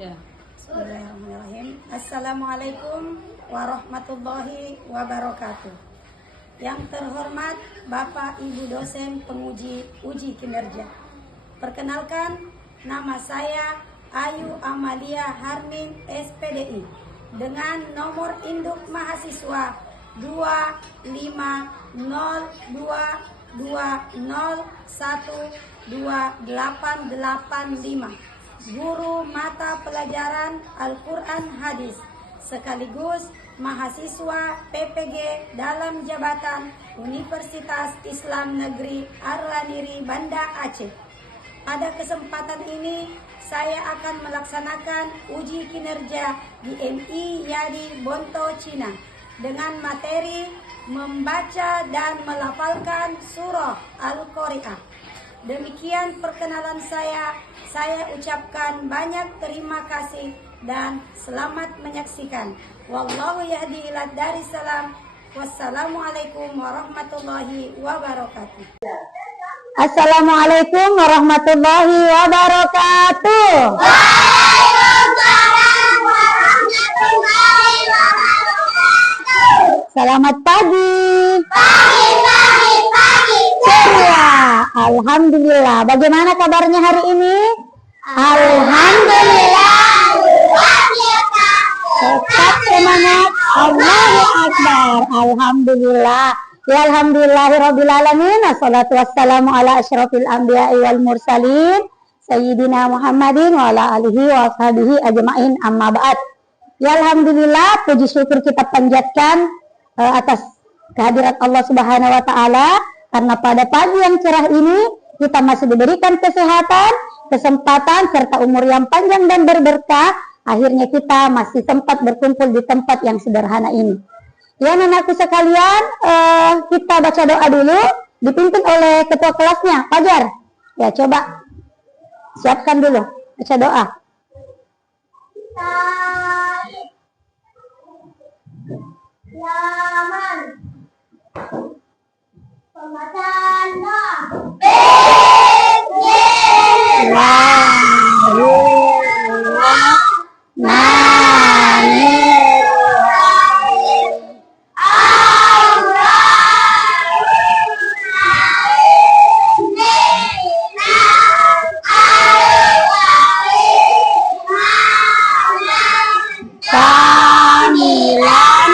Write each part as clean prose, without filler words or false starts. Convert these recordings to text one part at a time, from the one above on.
Ya. Bismillahirrahmanirrahim. Assalamualaikum warahmatullahi wabarakatuh. Yang terhormat Bapak Ibu dosen penguji uji kinerja. Perkenalkan, nama saya Ayu Amalia Harmin SPDI dengan nomor induk mahasiswa 25020102885. Guru mata pelajaran Al-Quran Hadis sekaligus mahasiswa PPG dalam jabatan Universitas Islam Negeri Arlaniri Banda Aceh. Pada kesempatan ini saya akan melaksanakan uji kinerja di MI Yadi Bonto Cina dengan materi membaca dan melafalkan surah Al-Qari'ah. Demikian perkenalan saya ucapkan banyak terima kasih dan selamat menyaksikan. Wallahu yahdi ila darissalam. Wassalamualaikum warahmatullahi wabarakatuh. Assalamualaikum warahmatullahi wabarakatuh. Waalaikumsalam warahmatullahi wabarakatuh. Selamat pagi. Pagi. Semua. Alhamdulillah. Bagaimana kabarnya hari ini? Alhamdulillah. Luar biasa. Tetap semangat. Allahu Akbar. Alhamdulillah. Ya alhamdulillahirabbil alamin. Wassalatu wassalamu ala asyrafil anbiya'i wal mursalin sayyidina Muhammadin wa ala alihi wa ashabihi ajmain, amma ba'd. Ya alhamdulillah, puji syukur kita panjatkan atas kehadirat Allah Subhanahu wa taala karena pada pagi yang cerah ini kita masih diberikan kesehatan, kesempatan serta umur yang panjang dan berberkah. Akhirnya kita masih sempat berkumpul di tempat yang sederhana ini. Ya anakku sekalian, kita baca doa dulu, dipimpin oleh ketua kelasnya, Fajar. Ya coba, siapkan dulu, baca doa. Yaman. Pembacaan doa. Kamilan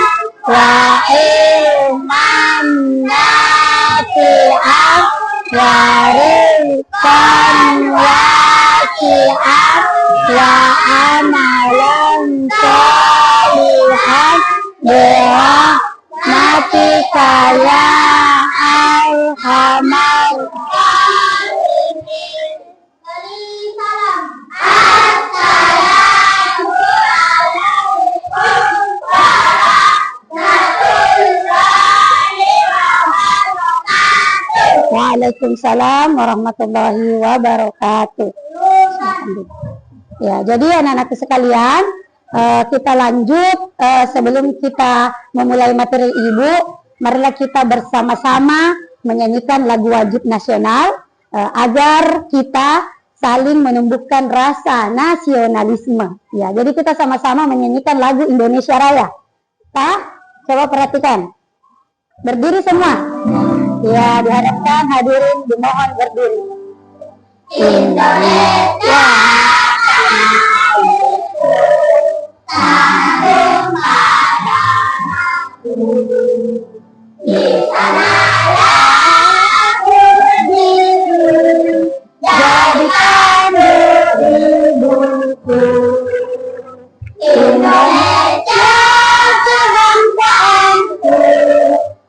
wa ilman nafi'an wa rizqan wasi'an wa amalan sholihan birahmatika ya arhamar Salam. Assalamualaikum warahmatullahi wabarakatuh. Waalaikumsalam warahmatullahi wabarakatuh. Ya, jadi anak-anak sekalian, kita lanjut. Sebelum kita memulai materi ibu, marilah kita bersama-sama menyanyikan lagu wajib nasional agar kita saling menumbuhkan rasa nasionalisme. Ya, jadi kita sama-sama menyanyikan lagu Indonesia Raya. Coba perhatikan. Berdiri semua. Ya, diharapkan hadirin dimohon berdiri. Indonesia tanggung padaku, di sanalah aku berdiri, jadikan ibuku. Indonesia kebangsaanku,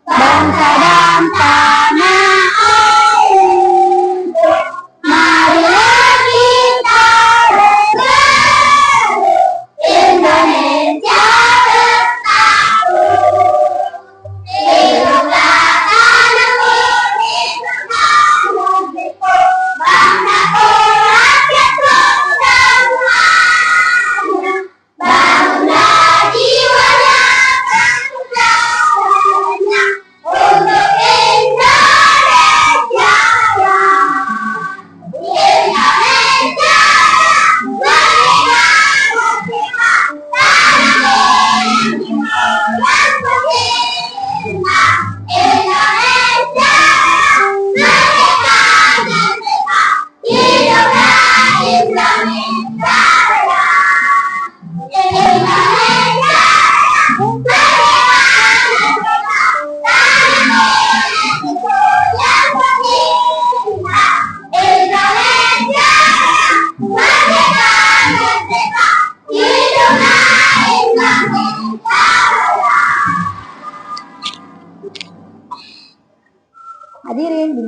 bangsa dan tanah airku. Marilah kita bersatu, Indonesia bersatu. Hiduplah tanahku, hiduplah negeriku, bangsaku, rakyatku semua.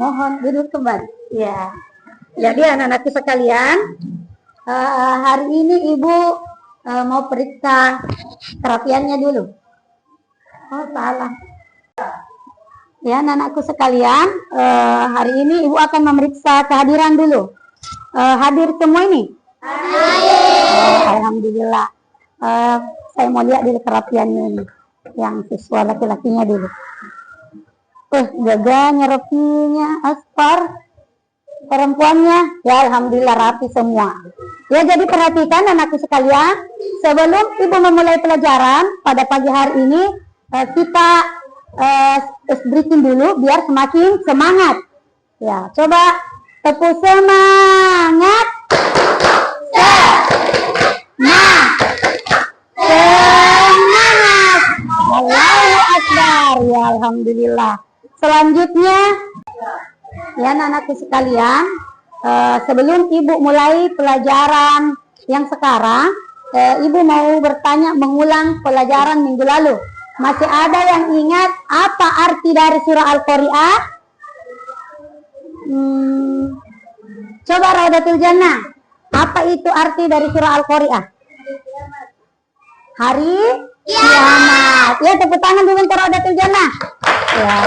Mohon duduk kembali. Ya. Jadi anak-anakku sekalian, hari ini Ibu mau periksa kerapiannya dulu. Oh, salah. Ya, anak-anakku sekalian, hari ini Ibu akan memeriksa kehadiran dulu. Hadir semua ini? Hadir. Alhamdulillah. Saya mau lihat dulu kerapiannya ini. Yang siswa laki-lakinya dulu. Gagahnya, rapinya, aspar. Perempuannya, ya alhamdulillah rapi semua. Ya, jadi perhatikan anakku sekalian, sebelum Ibu memulai pelajaran pada pagi hari ini, kita breathing dulu biar semakin semangat. Ya, coba tepuk semangat. Semangat. Allahu Akbar. Ya alhamdulillah. Selanjutnya, ya anak-anakku sekalian, sebelum Ibu mulai pelajaran yang sekarang, Ibu mau bertanya mengulang pelajaran minggu lalu. Masih ada yang ingat apa arti dari surah Al-Qari'ah? Coba Raudatul Jannah. Apa itu arti dari surah Al-Qari'ah? Hari kiamat. Ya, tepuk tangan dulu untuk Raudatul Jannah. Ya,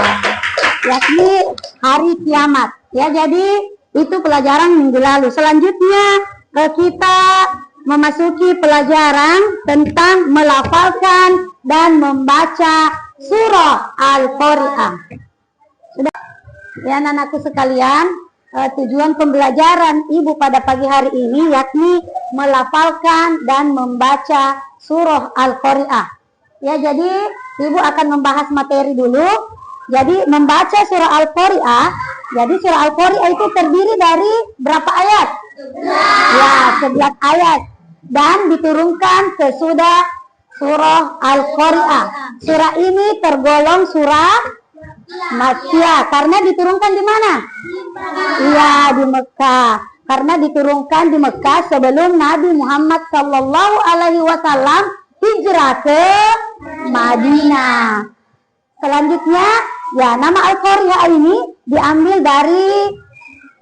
yakni hari kiamat. Ya, jadi itu pelajaran minggu lalu. Selanjutnya kita memasuki pelajaran tentang melafalkan dan membaca surah Al-Qari'ah. Sudah, ya anak-anakku sekalian, tujuan pembelajaran Ibu pada pagi hari ini yakni melafalkan dan membaca surah Al-Qari'ah. Ya, jadi Ibu akan membahas materi dulu. Jadi membaca surah Al-Qari'ah, jadi surah Al-Qari'ah itu terdiri dari berapa ayat? 11. Ya, 11 ayat. Dan diturunkan sesudah surah Al-Qari'ah. Surah ini tergolong surah Makkiyah karena diturunkan di mana? Iya, di Mekah. Karena diturunkan di Mekah sebelum Nabi Muhammad SAW hijrah ke Madinah. Selanjutnya, ya nama Al-Qari'ah ini diambil dari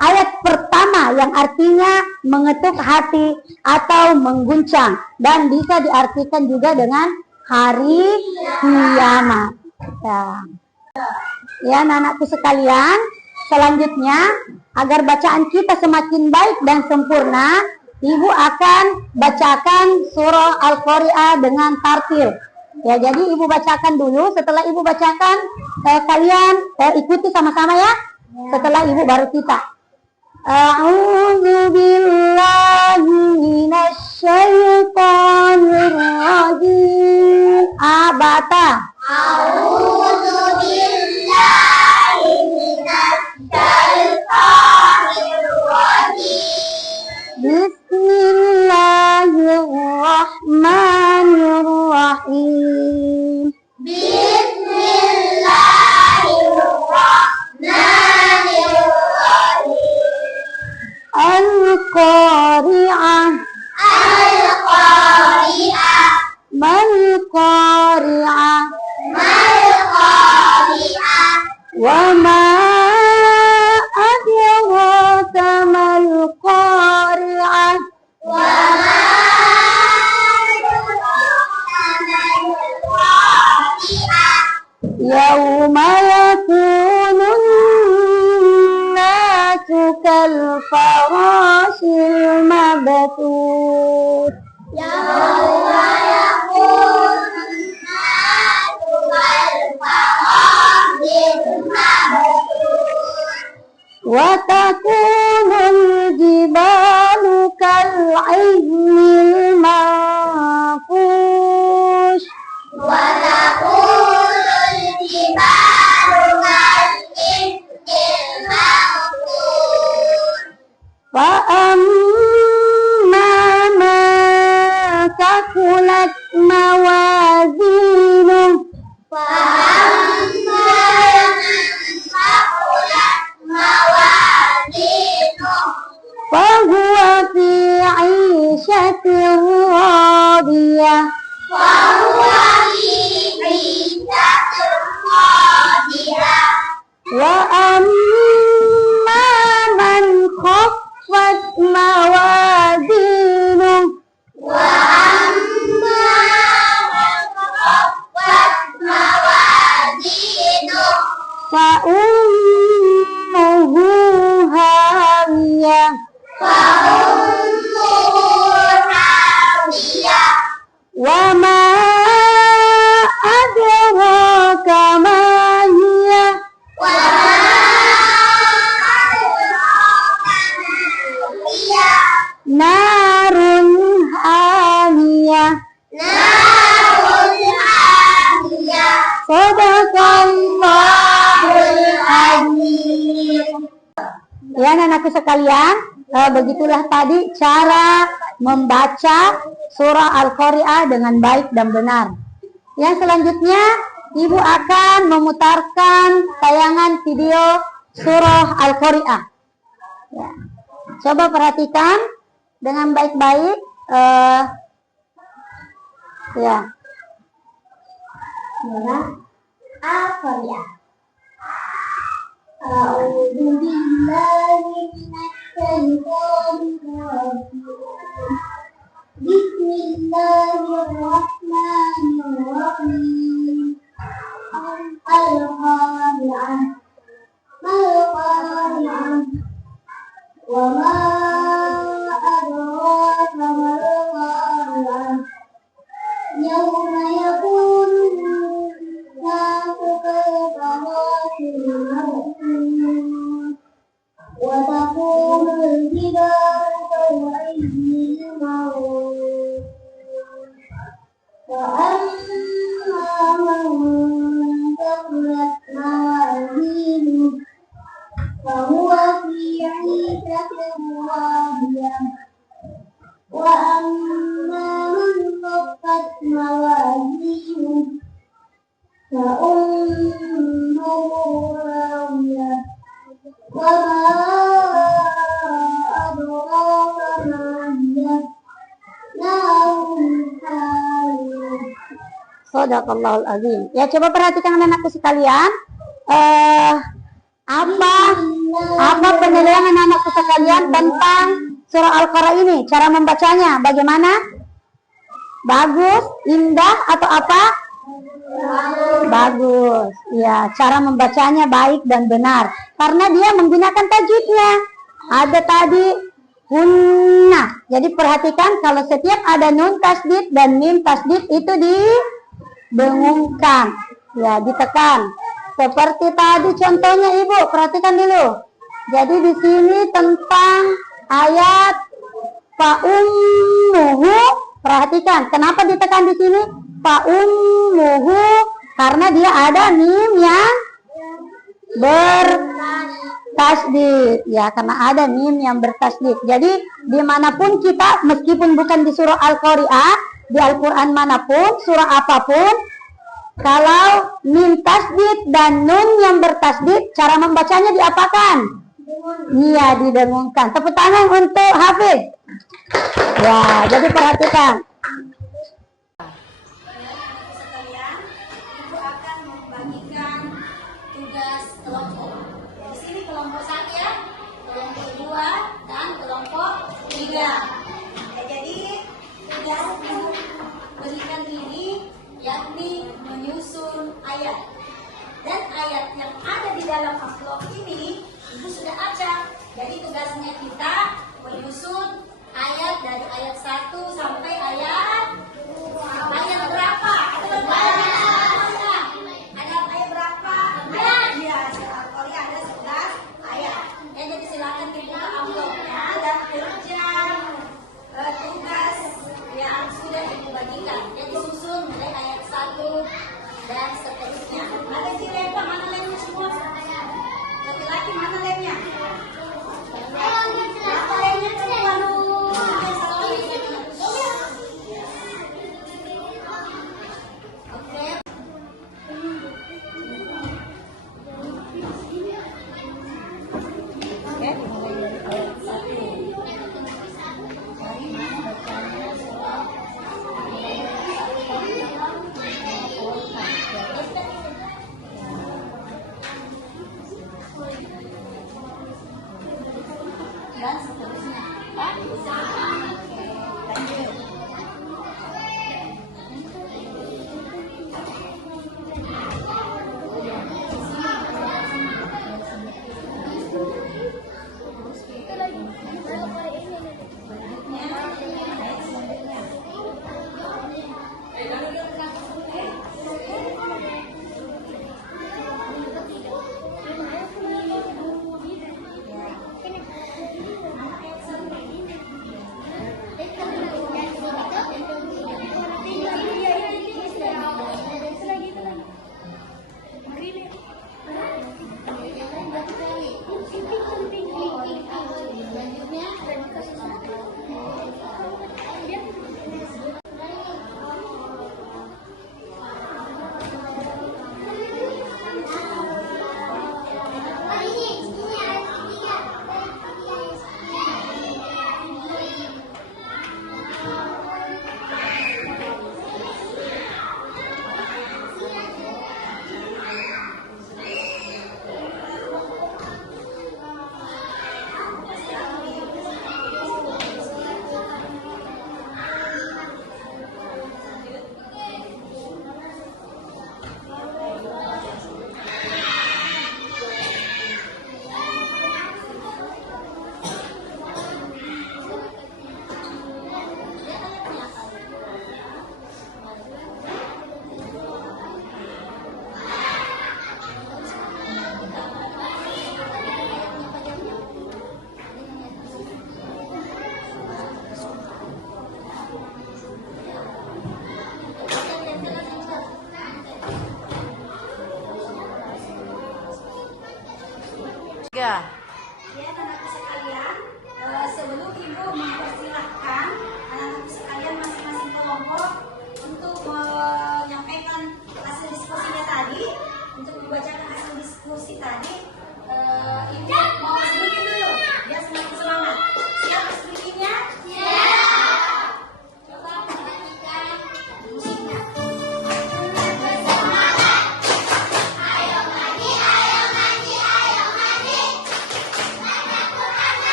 ayat pertama yang artinya mengetuk hati atau mengguncang dan bisa diartikan juga dengan hari kiamat. Ya, anak-anakku sekalian, selanjutnya agar bacaan kita semakin baik dan sempurna, Ibu akan bacakan surah Al-Qari'ah dengan tartil. Ya, jadi Ibu bacakan dulu. Setelah Ibu bacakan, kalian ikuti sama-sama ya. Setelah Ibu baru kita. A'udzu billahi minasy syaithanir rajim. Abata. A'udzu billahi minasy syaithanir rajim. Bismillahirrahmanirrahim. Bismillahirrahmanirrahim. Al-Qari'ah. Al-Qari'ah. Mal-Qari'ah. Mal-Qari'ah. Wa ma adraka mal-Qari'ah. Wa ma adraka mal-Qari'ah. Yawma yakunun nasu kal-farashil mabthut. Yawma yakunun nasu kal-farashil mabthut. Wa takunul jibalu kal-'ihnil manfush. Wa takunul jibalu kal-'ihnil manfush. Fa amma man thaqulat mawazinuh. Fa amma man thaqulat mawazinuh. Fa huwa fi 'ishatin radiyah. Fa huwa fi 'ishatin radiyah. Wa amma موازينه وأما من خفت موازينه فأمه هاوية فأمه هاوية وما أدراك ما هي وما أدراك ما هي نار حامية نار حامية صدق Allahul Azim. Ya anakku sekalian, begitulah tadi cara membaca surah Al-Qari'ah dengan baik dan benar. Yang selanjutnya, Ibu akan memutarkan tayangan video surah Al-Qari'ah. Ya. Coba perhatikan dengan baik-baik. Ya. surah Al-Qari'ah. A'udzu billahi minasyaitonir rajim. Bismillahirrahmanirrahim. Al-Qari'ah. Mal-Qari'ah. Wa ma adraka mal-Qari'ah. Yawma yakunu an-nasu kal-farashil mabthus wa takunu al-jibalu kal-'ihni al-manfus wa amma man thaqulat mawazinuhu fa huwa fi 'ishatin radiyah wa amma man khaffat mawazinuhu fa ummuhu hawiyah wa ma adraka ma hiya narun hamiyah. Shadaqallahul Azim. Ya coba perhatikan anak-anakku sekalian. Apa penilaian anak-anakku sekalian tentang surah Al-Qari'ah ini? Cara membacanya bagaimana? Bagus, indah, atau apa? Bagus. Ya, cara membacanya baik dan benar. Karena dia menggunakan tajwidnya. Ada tadi hunna. Jadi perhatikan kalau setiap ada nun tasdid dan mim tasdid itu didengungkan. Ya, ditekan. Seperti tadi contohnya Ibu, perhatikan dulu. Jadi di sini tentang ayat fa'ummuhu, perhatikan. Kenapa ditekan di sini? Fa'ummuhu, karena dia ada mim yang bertasdid. Ya, karena ada mim yang bertasdid. Jadi dimanapun kita, meskipun bukan di surah Al-Qari'ah, di Al-Quran manapun, surah apapun, kalau mim tasdid dan nun yang bertasdid, cara membacanya diapakan? Iya, didengungkan. Tepuk tangan untuk Hafiz. Ya, jadi perhatikan. Sekalian, Ibu akan membagikan tugas kelompok. Di sini kelompok 1 ya, kelompok 2 dan kelompok 3. Ya, jadi tugas Ibu berikan ini yakni menyusun ayat. Dan ayat yang ada di dalam amplop ini Ibu sudah acak. Jadi tugasnya kita menyusun ayat dari ayat 1 sampai ayat berapa? Ada ayat berapa? Iya, surah Al-Qari'ah ada 11 ayat. Ya, jadi silakan dibuka amplopnya dan kerja tugas yang sudah Ibu bagikan. Jadi susun mulai ayat 1 dan seterusnya. Ada si Reva, mana lemnya semua? Laki-laki mana lemnya? Mana lemnya perempuan? Oke. Oke, mulai dari ayat 1. Dari mana bacanya surah? Dan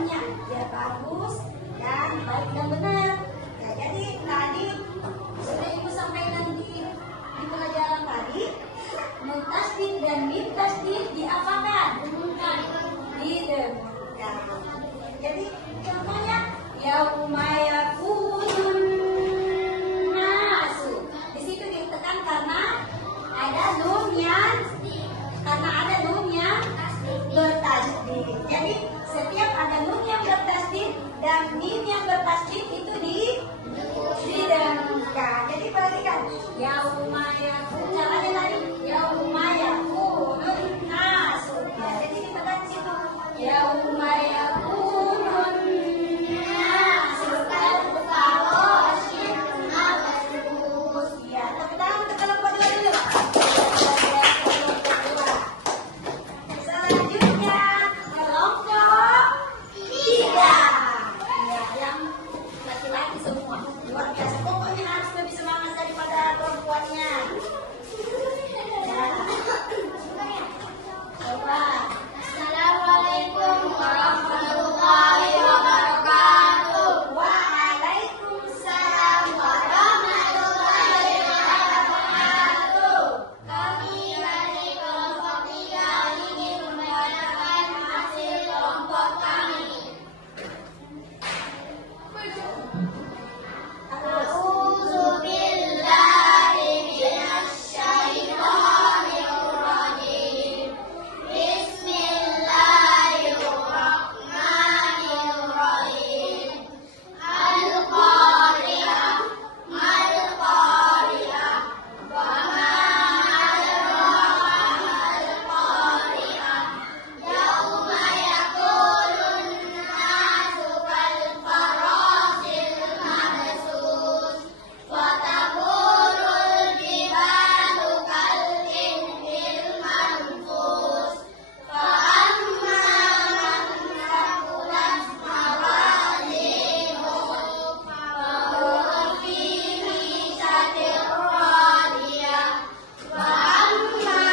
penjelasannya biar bagus dan baik dan benar. Ya, jadi tadi sudah ibu sampaikan di pelajaran tadi, nun tasdid dan mim tasdid diapakan? Didengungkan. Jadi contohnya yauma yakunun nasu. Di situ ditekan karena ada nun yang bertasdid. Jadi setiap ada nun yang bertasdid dan mim yang bertasdid itu didengungkan. Jadi perhatikan yauma yakun, caranya tadi yauma yakunun nasu. Ya, jadi ditekan situ yauma yakunun nasu kalfarashin mabthus. Ya, tepuk tangan untuk kelompok dua dulu. Selanjutnya kelompok tiga. Ya, yang laki-laki semua. Luar biasa. Pokoknya harus lebih semangat daripada perempuannya. Ya. Coba. Assalamualaikum warahmatullahi wabarakatuh. Waalaikumsalam warahmatullahi wabarakatuh. Kami dari kelompok 3 ingin membacakan hasil kelompok kami. A'udzu billahi minasy syaithanir rajim. Bismillahirrahmanirrahim. Al-Qari'ah, Mal-Qari'ah, wa ma adraka mal-Qari'ah. Yauma yakunun nasu kalfarasil mabthus, wa takunul jibalu kal-'ihnil manfus. Fa amma man thaqulat mawazinuhu fa huwa fi 'ishatin radiyah. Wa amma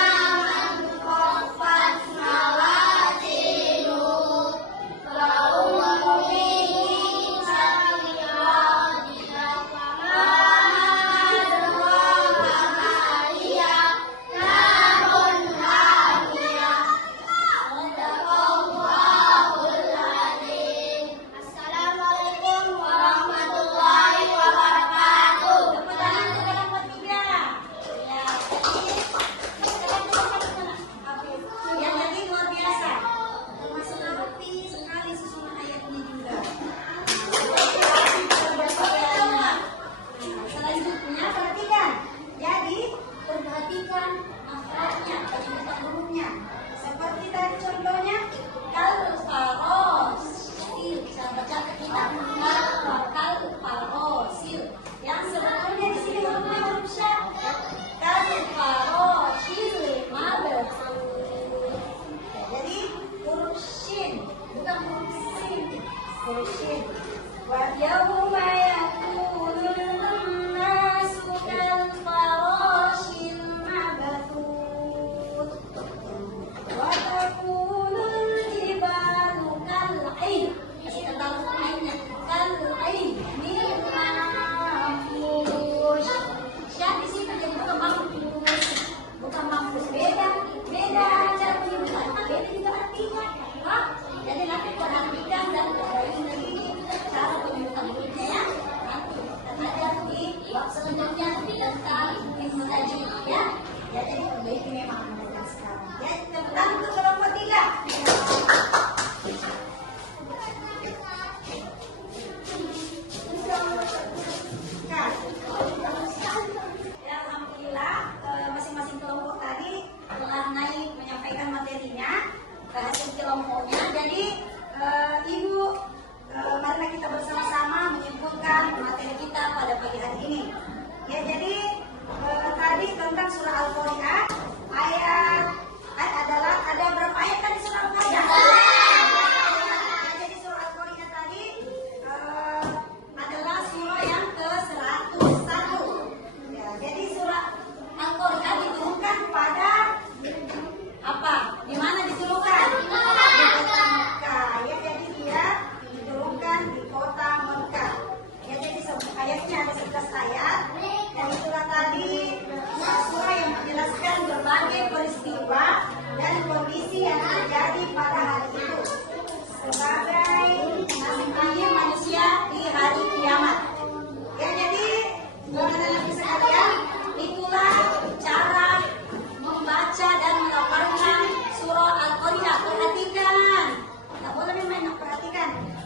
man khaffat mawazinuhu fa huwa fi 'ishatin radiyah. Ma adraka ma hiya narun hamiyah. Assalamualaikum warahmatullahi wabarakatuh. Tepuk tangan untuk kelompok tiga. Ya. Yang tadi luar biasa. Termasuk rapi sekali susunan ayatnya juga. Selanjutnya perhatikan. Jadi perhatikan makhrajnya, kalimat hurufnya. Seperti tadi contohnya kalfarosil. Sahabat catat kita kalfarosil. Yang sebetulnya di sini hurufnya huruf syadd. Kalfarosil mabthus. Jadi huruf shin, bukan huruf sin. Huruf shin. Wa yauma yakunun nasu kalfarashil mabthus. Wa takunul jibalu kal'in. Kasih kental lainnya. Kal'inil manfush. Syad di situ jadi bukan mampus. Bukan mampus. Beda cara penyebutan. Beda juga artinya. Jadi nanti perhatikan dan perbaiki cara penyebutan hurufnya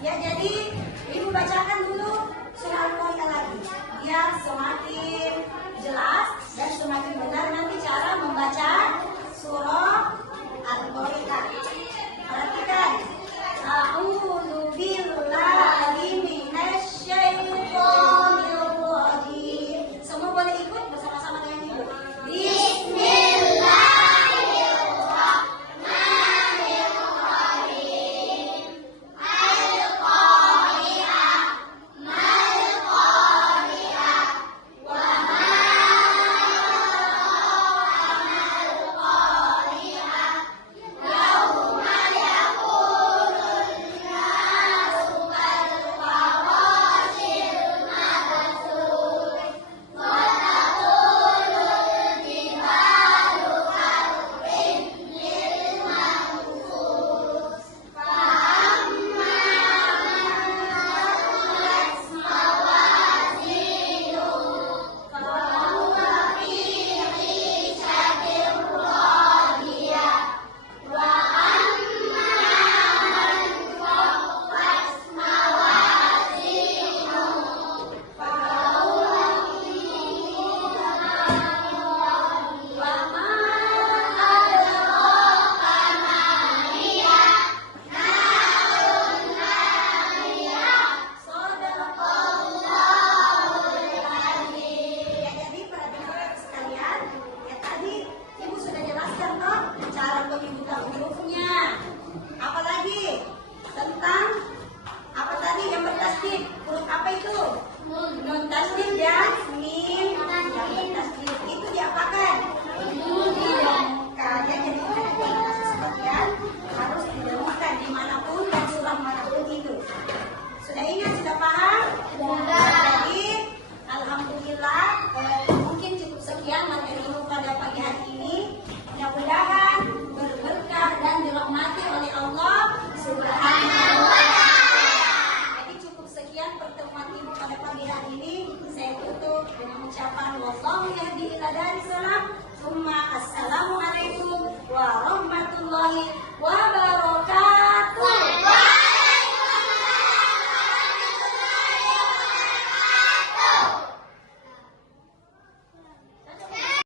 Ya, jadi